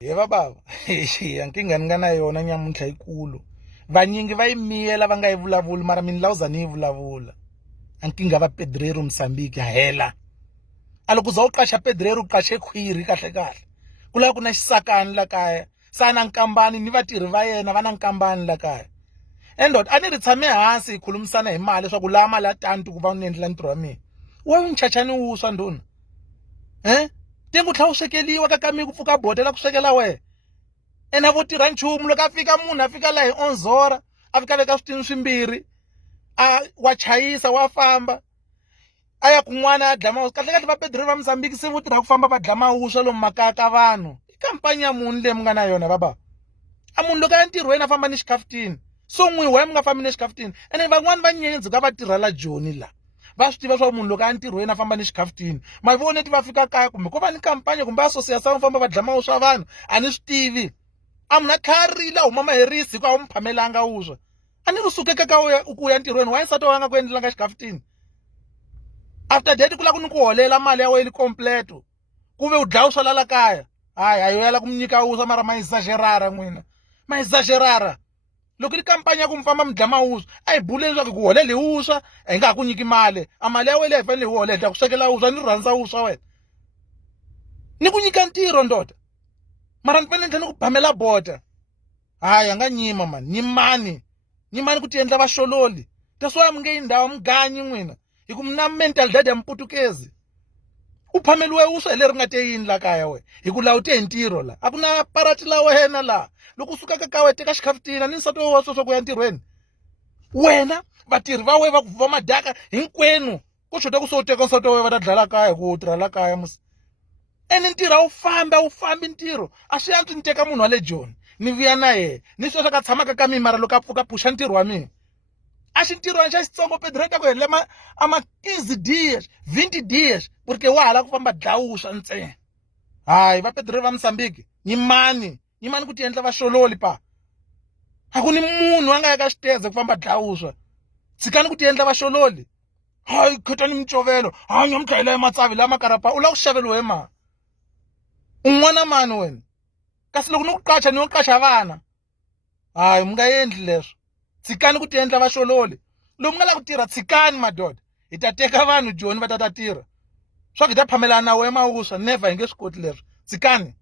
Yeva baba ankinga ni nga na yona nyamuntlha yikulu vanyingi va yi miyela va nga yi vulavuli mara mina lawuza ni yi vulavula ankinga va Pedrero Msambiki hela a loko za u qaxa Pedrero u qaxe khwiri kahle kahle ku lava ku na xisakani la kaya sana nkambani ni vatirhi va yena va na nkambani la kaya endot a ni ri tshame hansi hi khulumisana hi mali leswaku lava mali ya tantu ku va ni endlela ntirho wa mina we unchachani wuswa ndhuna tengu tlha u swekeliwa ka kami ku pfuka bote la ku swekela we ena vo tirha nchumu loko a fika munhu a fika la hi 11 a fika veka switini swimbirhi a wa chayisa wa famba a ya kun'wana ya dlama kahle kahle va Pedrero va Mozambique se vo tirha ku famba va dlama wuswa lomu makaya ka vanhu i kampani ya munhu leyi mi nga na yona baba a munhu loko a ntirhweni a famba ni xikafutini so n'wi why mi nga fambi ni xikafutini ene van'wani va nyenyedzo va tirha la Joni la va swi tiva swa munhu loko a ntirhweni a famba ni xikafutini ma vone ti va fika kaya kumbe ko va ni kampani kumbe association va famba va dlama wuswa vanhu a ni swi tivi a munhu a kharila huma maherisi hi ku a wu mi phamelanga wuswa a ni ri sukeka ka ku ya ntirhweni wa nsati wa nga ku endlelanga xikafutini after that ku la ku ni ku holela mali ya wena completo ku ve u dlaya swa la kaya hayi a yoyela ku mi nyika wuswa mara ma exagerara n'wina ma exagerara loko ri kampani ya ku mi famba mi dlama wuswa a hi buleni leswaku ku holele wuswa hi nga ha ku nyiki mali a mali ya wena leyi hi fanele hi holela ku swekela wuswa ni rhandza wuswa wena ni ku nyika ntirho ndoda mara ni fanele tlhela ni ku phamela bota hayi a nga nyima mani nyimani ku ti endla vaxololi that's why mi nge yi ndhawu muganyi n'wina hi ku mna mental dad ya muputukezi u phameliwe wuswa hi leri nga te yini la kaya we hi ku laha u te hi ntirho la a ku na parati la wena laha loko u sukaka ka we teka xikhafutina ni nsati wa sweswo ku ya ntirhweni wena vatirhi va we va madaka hinkwenu ku xota ku so u teka nsati wa we va ta dlala kaya ku tirha la kaya musi ene ntirho a wu fambi ntirho a swi antswi ni teka munhu wa le Joni ni vuya na yena ni sweswo ka tshamaka ka mina mara loko a pfuka phuxa ntirho wa mina a xintirhweni xa xitsongo Pedrero ta ku helela a ma 15 dias 20 dias porque wa hala ku famba dlawuswa ntsena hayi va Pedrero va Mozambique nyimani ku ti endla vaxololi pa a ku ni munhu a nga ya ka xiteze ku famba dlawuswa tshikani ku ti endla vaxololi hayi khetani micovelo hayi nyamutlha hi layi matsavi lama makarapa u lava ku xaveliwa hi mani un'wana mani wena kasi loko ni ku qacha ni yo qacha vana hayi mi nga endli leswo tshikani ku ti endla vaxololi lomu nga la ku tirha tshikani madoda hi ta teka vanhu Joni va ta tirha swa ku hi ta phamelana na wena mawuswa never hi nge swi koti leswo tshikani